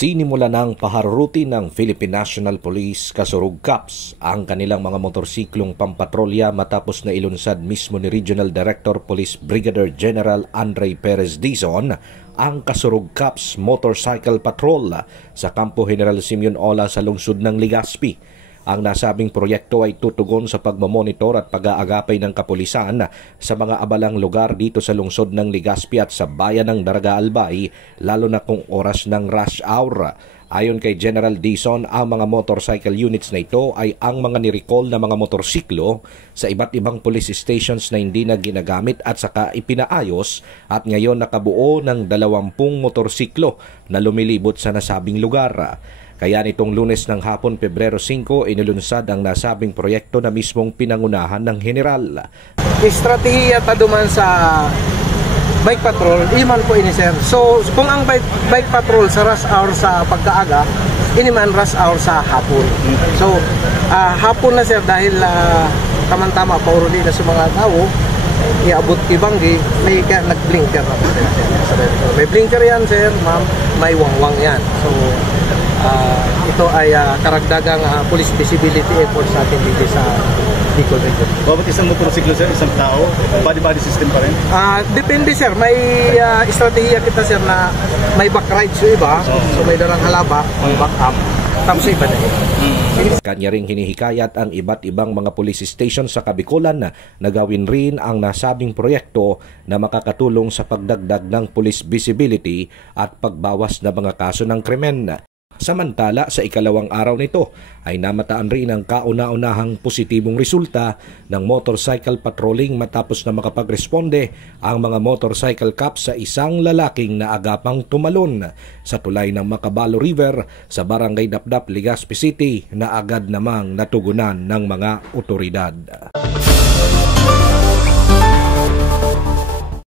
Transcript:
Sinimula ng paharuruti ng Philippine National Police Kasurug Cops ang kanilang mga motorsiklong pampatrolya matapos na ilunsad mismo ni Regional Director Police Brigadier General Andre Perez Dizon ang Kasurug Cops Motorcycle Patrol sa Kampo General Simeon Ola sa lungsod ng Legazpi. Ang nasabing proyekto ay tutugon sa pagmamonitor at pag-aagapay ng kapulisan sa mga abalang lugar dito sa lungsod ng Legazpi at sa bayan ng Daraga Albay, lalo na kung oras ng rush hour. Ayon kay General Dizon, ang mga motorcycle units na ito ay ang mga nirecall na mga motorsiklo sa iba't ibang police stations na hindi na ginagamit at saka ipinaayos at ngayon nakabuo ng 20 motorsiklo na lumilibot sa nasabing lugar. Kaya nitong Lunes ng hapon, Pebrero 5, inilunsad ang nasabing proyekto na mismong pinangunahan ng General. Estratehiya ta duman sa bike patrol, iman po ini sir. So kung ang bike patrol sa rush hour sa pagkaaga, iniman rush hour sa hapon. So hapon na sir dahil tamang-tama pauruli na sa mga tao, iabot ibanggi, may nag-blinker na po sir. May blinker yan sir, ma'am, may wangwang yan. So ito ay karagdagang police visibility effort sa atin dito sa Bicol Region. Bawat isang motorsiklo sir, isang tao, body-body system pa rin? Depende sir, may estratehiya kita sir na may back ride sa iba, so may dalang halaba, may back up, tapos iba na yun. Kanya ring hinihikayat ang iba't ibang mga police station sa Kabikulan na gawin rin ang nasabing proyekto na makakatulong sa pagdagdag ng police visibility at pagbawas na mga kaso ng krimen. Samantala, sa ikalawang araw nito ay namataan rin ang kauna-unahang positibong resulta ng motorcycle patrolling matapos na makapagresponde ang mga motorcycle cops sa isang lalaking naagapang tumalon sa tulay ng Macabalo River sa Barangay Dapdap, Legazpi City na agad namang natugunan ng mga otoridad.